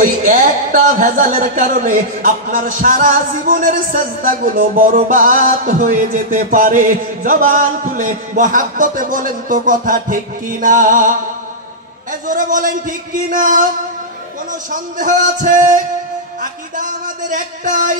ওই একটা ভেজালের কারণে আপনার সারা জীবনের সাজদাগুলো বরবাদ হয়ে যেতে পারে। জবান খুলে মহাব্বতে বলেন তো কথা ঠিক কি না? জোরে বলেন ঠিক কি না? কোনো সন্দেহ আছে? আকীদা আমাদের একটাই,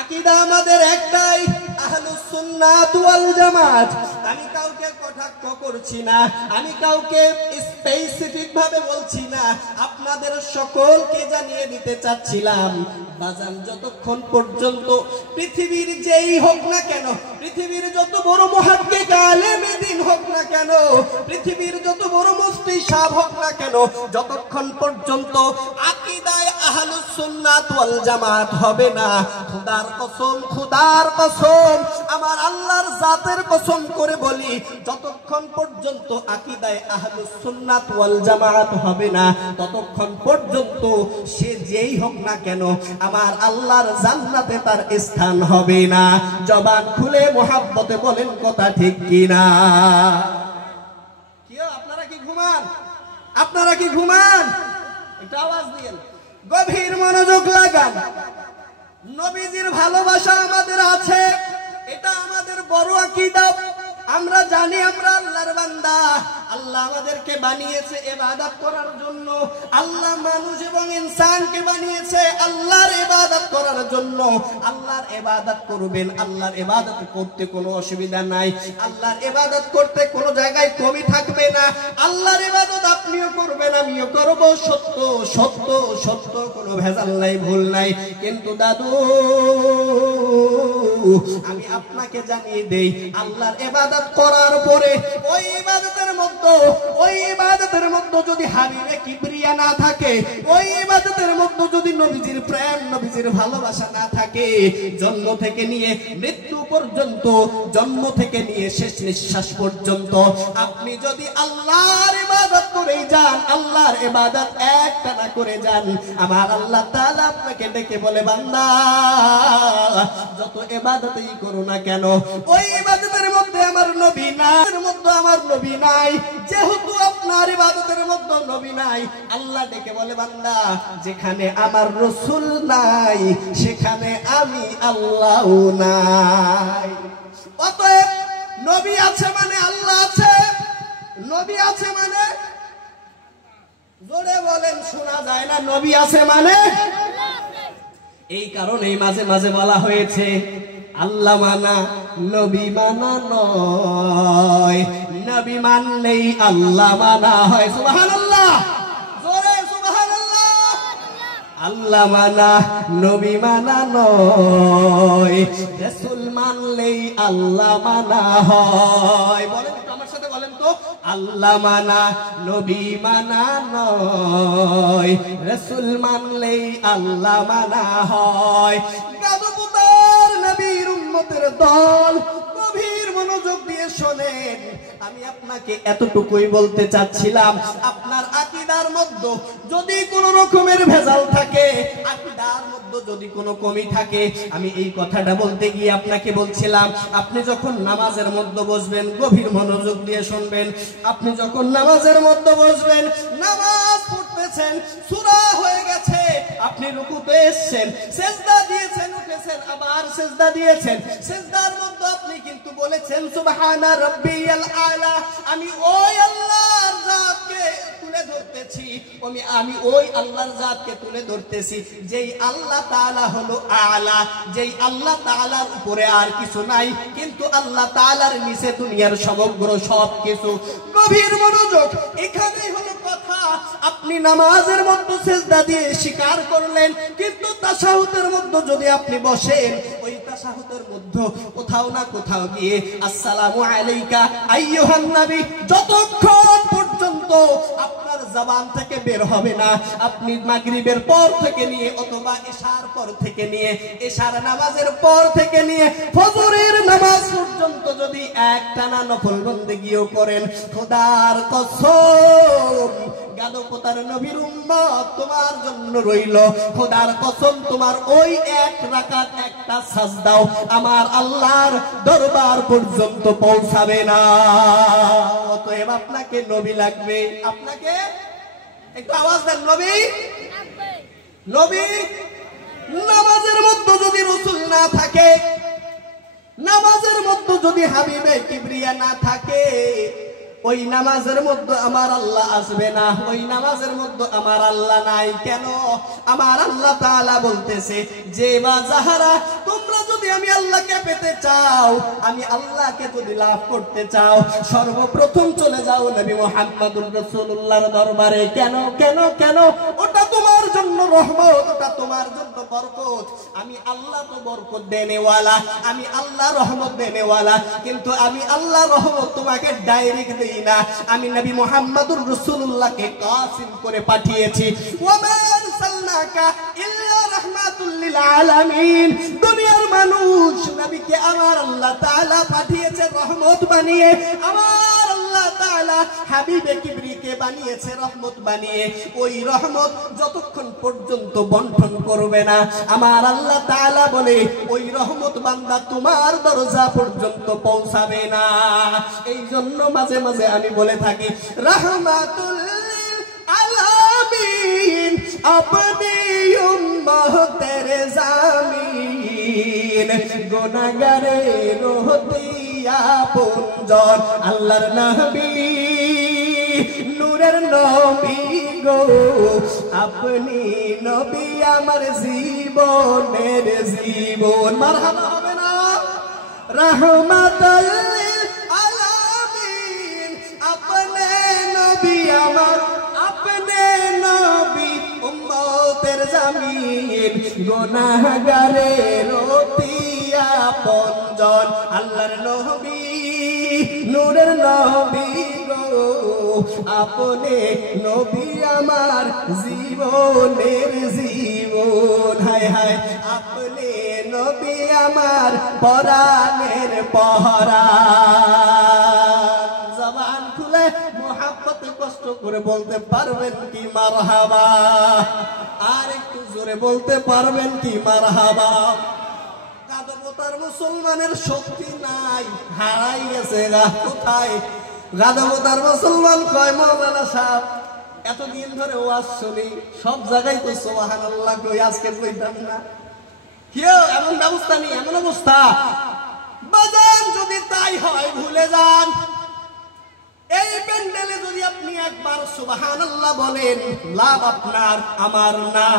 আকীদা আমাদের একটাই, আহলুস সুন্নাত ওয়াল জামাত। আমি কাউকে কটাক্ষ করছি না, আমি কাউকে স্পেসিফিক ভাবে বলছি না, আপনাদের সকলকে জানিয়ে দিতে চাচ্ছিলাম বাজান, যতক্ষণ পর্যন্ত পৃথিবীর যেই হোক না কেন, পৃথিবীর যত বড় মুহাদ্দিস আলেমে দ্বীন হোক না কেন, পৃথিবীর যত বড় মুফতি সাহেব হোক না কেন, যতক্ষণ পর্যন্ত আকীদায় আহলুস সুন্নাত ওয়াল জামাত হবে না, খোদার কসম, খোদার কসম, আমার আল্লাহর জাতের কসম করে বলি, যতক্ষণ পর্যন্ত আকীদায় আহলুস সুন্নাত ওয়াল জামাত হবে না, ততক্ষণ পর্যন্ত সে যেই হোক না কেন আমার আল্লাহর জান্নাতে তার স্থান হবে না। জবান খুলে মহাব্বতে বলেন কথা ঠিক কি না? কি আপনারা কি ঘুমান? আপনারা কি ঘুমান? একটু আওয়াজ দিয়েন, গভীর মনোযোগ লাগান। নবীজির ভালোবাসা আমাদের আছে, এটা আমাদের বড় আকীদা। আমরা জানি আমরা আল্লাহর বান্দা, আল্লাহ আমাদেরকে বানিয়েছে ইবাদত করার জন্য, আল্লাহ মানুষ এবং ইনসানকে বানিয়েছে আল্লাহর ইবাদত করার জন্য। আল্লাহর ইবাদত করবেন, আল্লাহর ইবাদত করতে কোনো অসুবিধা নাই, আল্লাহর ইবাদত করতে কোনো জায়গায় কমি থাকবে না। আল্লাহর ইবাদত আপনিও করবেন, আমিও করব, সত্য সত্য সত্য, কোনো ভেজাল নাই, ভুল নাই। কিন্তু দাদু, আমি আপনাকে জানিয়ে দেই, আল্লাহর ইবাদত করার পরে ওই ইবাদতের মধ্যে যদি হাবিবে কিবরিয়া না থাকে, ওই ইবাদতের মধ্যে যদি নবীজির প্রেম, নবীজির ভালোবাসা না থাকে, জন্ম থেকে নিয়ে মৃত্যু পর্যন্ত, জন্ম থেকে নিয়ে শেষ নিঃশ্বাস পর্যন্ত আপনি যদি আল্লাহর ইবাদত করে যান, আল্লাহর ইবাদত একটানা করে যান, আমার আল্লাহ তাআলা আপনাকে ডেকে বলে, বান্দা যত ইবাদতই করো না কেন, ওই ইবাদতের মধ্যে আমার নবী নাই, আমার নবী নাই। যেহেতু আপনার ইবাদতের মধ্যে নবী নাই, আল্লাহ ডেকে বলে, বান্দা যেখানে আমার রাসূল নাই সেখানে আমি আল্লাহ নাই। অতএব নবী আছে মানে আল্লাহ আছে, নবী আছে মানে, জোরে বলেন, শোনা যায় না, নবী আছে মানে। এই কারণেই মাঝে মাঝে বলা হয়েছে আল্লাহ মানা নবী মানা নয়, নবী মানলেই আল্লাহ মানা হয়। সুবহানাল্লাহ, জোরে সুবহানাল্লাহ। আল্লাহ মানা নবী মানা নয়, রাসূল মানলেই আল্লাহ মানা হয়। বলেন আমার সাথে, বলেন তো, আল্লাহ মানা নবী মানা নয়, রাসূল মানলেই আল্লাহ মানা হয়। নবীর উম্মতের দল, গভীর মনোযোগ দিয়ে শোনেন, আমি আপনাকে এতটুকুই বলতে চাচ্ছিলাম, আপনার আকীদার মধ্যে যদি কোনো রকমের ভেজাল থাকে, আকীদার মধ্যে যদি কোনো কমি থাকে, আমি এই কথাটা বলতে গিয়ে আপনাকে বলছিলাম, আপনি যখন নামাজের মধ্যে বসবেন, গভীর মনোযোগ দিয়ে শুনবেন, আপনি যখন নামাজের মধ্যে বসবেন, নামাজ পড়তেছেন, সূরা হয়ে গেছে, আপনি রুকুতে এসেছেন, সিজদা দিয়েছেন, উঠেছেন, আবার সিজদা দিয়েছেন, সিজদার মধ্যে আপনি কিন্তু বলেছেন সুবহানা রাব্বিয়াল আলা, আমি ওই আল্লাহর জাতকে তুলে ধরতেছি, আমি ওই আল্লাহর জাতকে তুলে ধরতেছি যেই আল্লাহ তাআলা হলো আলা, যেই আল্লাহ তাআলার উপরে আর কিছু নাই, কিন্তু আল্লাহ তাআলার নিচে দুনিয়ার সমগ্র সবকিছু। গভীর মনোযোগ, এখানেই হলো কথা। আপনি নামাজের মধ্যে সিজদা দিয়ে স্বীকার করলেন, কিন্তু তাশাহুদের মধ্যে যদি আপনি বসেন, ওই তাশাহুদের মধ্যে কোথাও না কোথাও গিয়ে আসসালামু আলাইকা আইয়ুহান নবী যতক্ষণ পর্যন্ত আপনার জবান থেকে বের হবে না, আপনি মাগরিবের পর থেকে নিয়ে অথবা ইশার পর থেকে নিয়ে, ইশার নামাজের পর থেকে নিয়ে ফজরের নামাজ পর্যন্ত যদি একটানা নফল বন্দেগীও করেন, খোদার কসম গাদপতার নবীর উম্মত তোমার জন্য রইল, খোদার কসম তোমার ওই এক রাকাত একটা সাজদাও আমার আল্লাহর দরবার পর্যন্ত পৌঁছাবে না। অতএব আপনাকে নবী লাগবে, আপনাকে একটু আওয়াজ দেন, নবী নবী নামাজের মধ্যে যদি রাসূল না থাকে, নামাজের মধ্যে যদি হাবিবে কিবরিয়া না থাকে, ওই নামাজের মধ্যে আমার আল্লাহ আসবে না, ওই নামাজের মধ্যে আমার আল্লাহ নাই। কেন? আমার আল্লাহ তাআলা বলতেছে যে বা যাহারা তোমরা যদি আমি আল্লাহকে পেতে চাও, আমি আল্লাহকে যদি লাভ করতে চাও, সর্বপ্রথম চলে যাও নবী মুহাম্মদুর রাসূলুল্লাহর দরবারে। কেন কেন কেন? ওটা তোমার জন্য রহমত, ওটা তোমার জন্য বরকত। আমি আল্লাহ তো বরকত দেনেওয়ালা, আমি আল্লাহ রহমত দেনেওয়ালা, কিন্তু আমি আল্লাহ রহমত তোমাকে ডাইরেক্ট দেই না, আমি নবী মুহাম্মদুর রাসূলুল্লাহকে কাসিম করে পাঠিয়েছি। ওয়া মা আরসালনাকা ইল্লা রাহমাতুল লিল আলামিন। দুনিয়ার মানুষ নবীকে আমার আল্লাহ তাআলা পাঠিয়েছে রহমত বানিয়ে, আমার আল্লাহ তাআলা হাবিবে কিবরিকে বানিয়েছে রহমত বানিয়ে। ওই রহমত যতক্ষণ পর্যন্ত বন্টন করবে না, আমার আল্লাহ তাআলা বলে ওই রহমত বান্দা তোমার দরজা পর্যন্ত পৌঁছাবে না। এই জন্য মাঝে মাঝে আমি বলে থাকি রহমাতুল লিল আলামিন আপনি উম্মতের জামিন, গুনাহগারের হতে আপনজন আল্লাহর নবী নূরের নবী গো, আপনি নবী আমার জীবনের জীবন। মারহাবা হবে না? রহমাতুল লিল আলামিন আপনি নবী আমার, আপনি নবী উম্মতের জামিন, গুনাহগারের অতি আপনজন আল্লাহর নবী নূরের নবী গো, আপনি নবী আমার জীবনের জীবন। হায় হায়, আপনি নবী আমার পরাণের পরাণ। জবান খুলে মোহাব্বতে কষ্ট করে বলতে পারবেন কি মারহাবা? আর একটু জোরে বলতে পারবেন কি মারহাবা? গাদবতার মুসলমানের শক্তি নাই, হারাই গেছে গা। কোথায় গাদবতার মুসলমান? কয় মাওলানা সাহেব এতদিন ধরে ওয়াজ শুনি, সব জায়গায় তো সুবহানাল্লাহ কই, আজকে কইতাম না। কেউ এমন ব্যবস্থা নেই, এমন অবস্থা। বাজান যদি তাই হয় ভুলে যান, এই প্যান্ডেলে যদি আপনি একবার সুবহানাল্লাহ বলেন, লাভ আপনার, আমার না।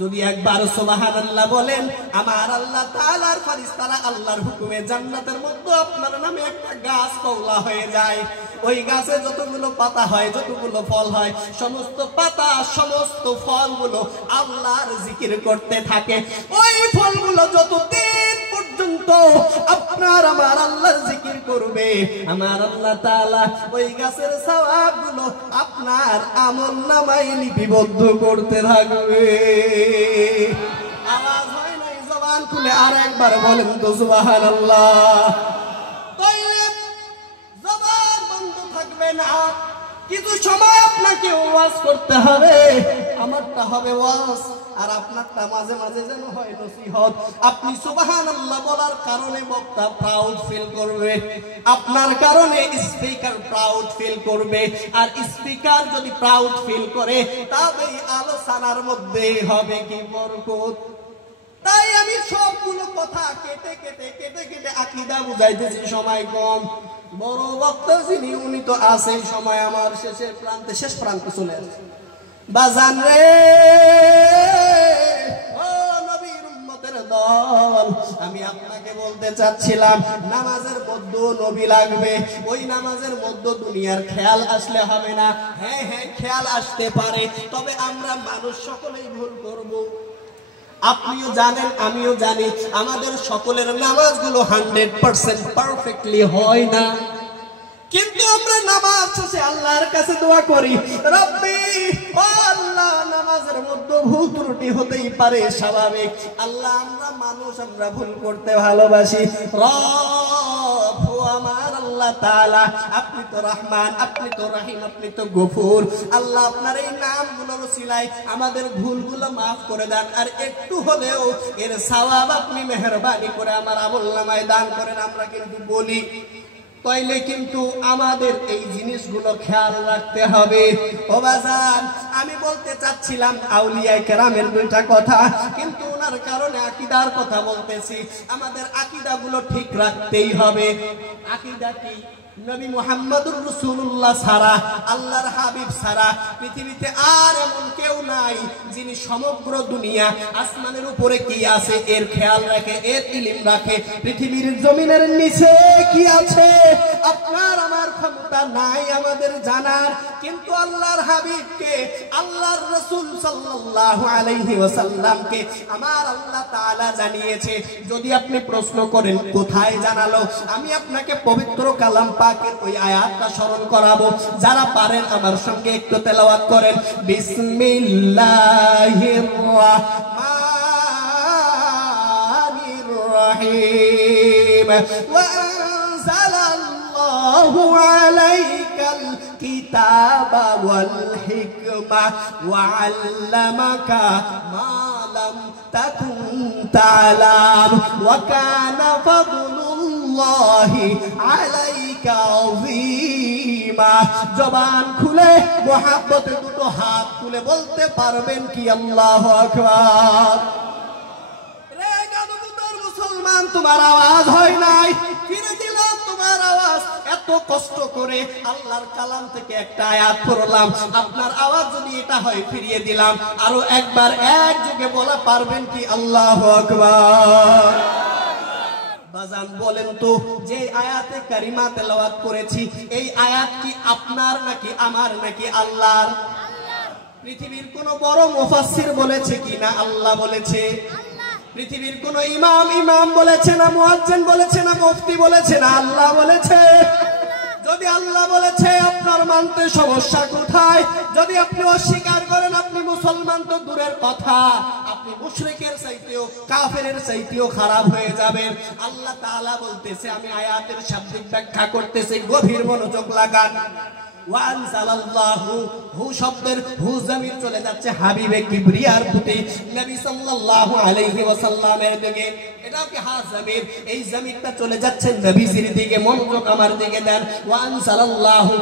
যদি একবার সুবহানাল্লাহ বলেন, আমার আল্লাহ তাআলার ফেরেশতারা আল্লাহর হুকুমে জান্নাতের মধ্যে আপনার নামে একটা গাছ কওলা হয়ে যায়। ওই গাছে যতগুলো পাতা হয়, যতগুলো ফল হয়, সমস্ত পাতা সমস্ত ফলগুলো আল্লাহর জিকির করতে থাকে। ওই ফলগুলো যতদিন পর্যন্ত আপনার আমার আল্লাহর জিকির করবে, আমার আল্লাহ তাআলা ওই গাছের সওয়াবগুলো আপনার আমলনামায় লিপিবদ্ধ করতে থাকবে। আওয়াজ হয় নাই? জবান খুলে আর একবার বলেন তো সুবহানাল্লাহ। তাইলে জবান বন্ধ থাকবে না, কিছু সময় আপনাকে ওয়াজ করতে হবে। আমারটা হবে ওয়াজ, আর আপনারটা মাঝে মাঝে যেন হয় নসিহত। আপনি সুবহানাল্লাহ বলার কারণে বক্তা প্রাউড ফিল করবে, আপনার কারণে স্পিকার প্রাউড ফিল করবে। আর স্পিকার যদি প্রাউড ফিল করে, তবে আলোচনার মধ্যে হবে কি বরকত। তাই আমি সবগুলো কথা কেটে কেটে কেটে কেটে আকীদা বুঝাইতেছি, সময় কম। বড় বক্তা যিনি উনি তো আছে, সময় আমার শেষ প্রান্তে চলে আসছে। বাজান রে, ও নবীর উম্মতের দল, আমি আপনাকে বলতে চাচ্ছিলাম নামাজের মধ্যে নবী লাগবে। ওই নামাজের মধ্যে দুনিয়ার খেয়াল আসলে হবে না। হ্যাঁ হ্যাঁ, খেয়াল আসতে পারে, তবে আমরা মানুষ সকলেই ভুল করব। আপনিও জানেন, আমিও জানি, আমাদের সকলের নামাজগুলো 100% পারফেক্টলি হয় না। কিন্তু আমরা নামাজ শেষে আল্লাহর কাছে দোয়া করি, রব্বি, ও আল্লাহ, নামাজের মধ্যে ভুল ত্রুটি হতেই পারে, স্বাভাবিক। আল্লাহ, আমরা মানুষ, আমরা ভুল করতে ভালোবাসি। রব, ও আমার আল্লাহ তাআলা, আপনি তো রহমান, আপনি তো রহিম, আপনি তো গফুর। আল্লাহ, আপনার এই নামগুলোর উসিলায় আমাদের ভুলগুলো মাফ করে দেন, আর একটু হলেও এর সওয়াব আপনি মেহেরবানি করে আমার আমলনামায় দান করেন। আমরা কিন্তু বলি, তাইলে কিন্তু আমাদের এই জিনিসগুলো খেয়াল রাখতে হবে। ও বাজান, আমি বলতে চাচ্ছিলাম আউলিয়ায়ে কেরামের দুইটা কথা, কিন্তু ওনার কারণে আকীদার কথা বলতেছি। আমাদের আকীদাগুলো ঠিক রাখতেই হবে। আকীদা কি? নবী মুহাম্মদুর রাসূলুল্লাহ ছাড়া, আল্লাহর হাবিব ছাড়া পৃথিবীতে আর এমন কেউ নাই যিনি সমগ্র দুনিয়া আসমানের উপরে কি আছে এর খেয়াল রাখে, এর ইলম রাখে। পৃথিবীর জমিনের নিচে কি আছে আপনার আমার ক্ষমতা নাই আমাদের জানার, কিন্তু আল্লাহর হাবিবকে, আল্লাহর রাসূল সাল্লাল্লাহু আলাইহি ওয়াসাল্লামকে আমার আল্লাহ তাআলা জানিয়েছে। যদি আপনি প্রশ্ন করেন কোথায় জানালো, আমি আপনাকে পবিত্র কালাম পাকের ওই আয়াতটা স্মরণ করাবো। যারা পারেন আমার সঙ্গে একটু তেলাওয়াত করেন। বিসমিল্লাহির রহমানির রহিম। ওয়া আনজালাল্লাহু আলাইকাল কিতাবা ওয়াল হিকমা ওয়া আল্লামাকা মা লাম তাকুন তা'লাম ওয়া কানা ফাদলুল্লাহি আলাইকা আযীমা। জবান খুলে মুহাব্বতে দুটো হাত তুলে বলতে পারবেন কি আল্লাহু আকবার? রে গাদুতর মুসলমান, তোমার আওয়াজ হয় নাই, ফিরে দিলাম তোমার আওয়াজ। এত কষ্ট করে আল্লাহর কালাম থেকে একটা আয়াত পড়লাম, আপনার আওয়াজ যদি এটা হয় ফিরিয়ে দিলাম। আরো একবার একযোগে বলা পারবেন কি আল্লাহু আকবার? বাজান বলেন তো, যে আয়াতে কারিমা তেলাওয়াত করেছি এই আয়াত কি আপনার নাকি আমার নাকি আল্লাহর? পৃথিবীর কোন বড় মুফাসসির বলেছে কি না আল্লাহ বলেছে? পৃথিবীর কোন ইমাম বলেছে না, মুয়াজ্জিন বলেছে না, মুফতি বলেছে না, আল্লাহ বলেছে? যদি আল্লাহ বলেছে আপনার মানতে সমস্যা কোথায়? যদি আপনি অস্বীকার করেন আপনি মুসলমান তো দূরের কথা, আপনি মুশরিকের চাইতেও কাফেরের চাইতেও খারাপ হয়ে যাবেন। আল্লাহ তাআলা বলতেছে, আমি আয়াতের শাব্দিক ব্যাখ্যা করতেছি, গভীর মনোযোগ লাগান। ওয়ানজালাল্লাহু, হু শব্দের হু জমির চলে যাচ্ছে হাবিবে কিবরিয়ার প্রতি নবী সাল্লাল্লাহু আলাইহি ওয়াসাল্লামের দিকে। এটা কি হা জমির? এই জমিরটা চলে যাচ্ছে নবীজির দিকে। মনোযোগ আমার দিকে দেন। ওয়ানজালাল্লাহু,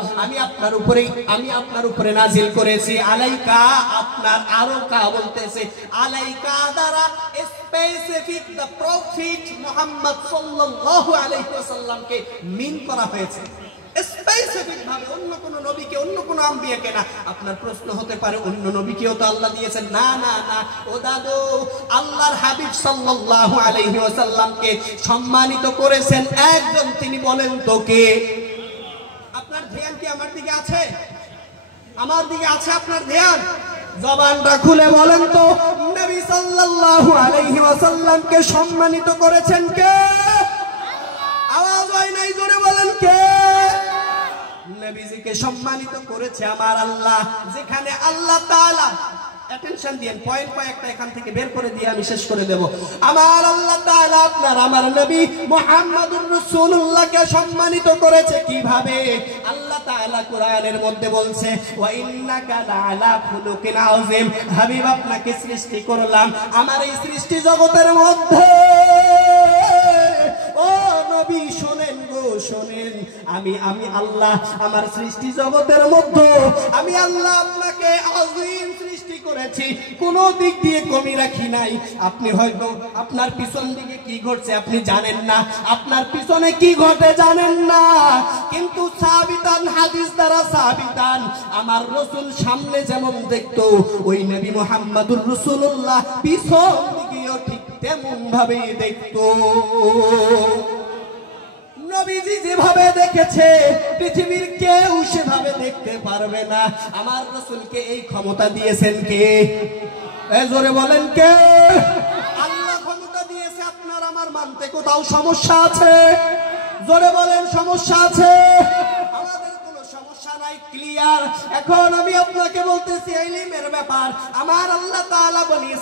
আমি আপনার উপরে নাজিল করেছি। আলাইকা, আপনার, আরো কা বলতেছে আলাইকা দ্বারা স্পেসিফিক দ্য প্রফিট মুহাম্মদ সাল্লাল্লাহু আলাইহি ওয়াসাল্লামকে মিন করা হয়েছে স্পেসিফিক ভাবে, অন্য কোন নবীকে, অন্য কোন আম্বিয়াকে না। আপনার প্রশ্ন হতে পারে অন্য নবীকেও তো আল্লাহ দিয়েছেন। না না না, ও দাদু, আল্লাহর হাবিব সাল্লাল্লাহু আলাইহি ওয়াসাল্লামকে সম্মানিত করেছেন একজন, তিনি বলেন তো কে? আপনার ধ্যান কি আমার দিকে আছে? আমার দিকে আছে আপনার ধ্যান? জবানটা খুলে বলেন তো, নবী সাল্লাল্লাহু আলাইহি ওয়াসাল্লামকে সম্মানিত করেছেন কে? আওয়াজ হয় নাই, জোরে বলেন কে? নবীজিকে সম্মানিত করেছে আমার আল্লাহ। যেখানে আল্লাহ তাআলা, অ্যাটেনশন দিয়েন, পয়েন্ট কয়েকটা এখান থেকে বের করে দিয়ে আমি শেষ করে দেব। আমার আল্লাহ তাআলা আপনার আমার নবী মুহাম্মদুর রাসূলুল্লাহকে সম্মানিত করেছে কিভাবে? আল্লাহ তাআলা কোরআনের মধ্যে বলছে, ওয়া ইন্নাকা লাআলা খুলুকিন আযীম। হাবিব, আপনাকে সৃষ্টি করলাম আমার এই সৃষ্টি জগতের মধ্যে। ও নবী শোনেন গো, শোনেন, আমি আল্লাহ আমার সৃষ্টি জগতের মধ্যে আমি আল্লাহ আপনাকে আযীম সৃষ্টি করেছি, কোন দিক দিয়ে কমি রাখি নাই। আপনি হয়তো আপনার পিছন দিকে কি ঘটছে আপনি জানেন না, আপনার পিছনে কি ঘটে জানেন না, কিন্তু সাবিতান, হাদিস দ্বারা সাবিতান, আমার রাসূল সামনে যেমন দেখতো ওই নবী মুহাম্মদুর রাসূলুল্লাহ পিছন দিকেও ঠিক তেমন ভাবে দেখতো। নবীজি যেভাবে দেখেছে পৃথিবীর কেউ সেভাবে দেখতে পারবে না। আমার রাসূলকে এই ক্ষমতা দিয়েছেন কে? জোরে বলেন কে? আল্লাহ ক্ষমতা দিয়েছে। আপনার আমার মানতে কোথাও সমস্যা আছে? জোরে বলেন সমস্যা আছে? আমাদের কোনো সমস্যা নাই, ক্লিয়ার। এখন আমি আপনাকে বলতেছি ইলমের ব্যাপার। আমার আল্লাহ তাআলা বলেন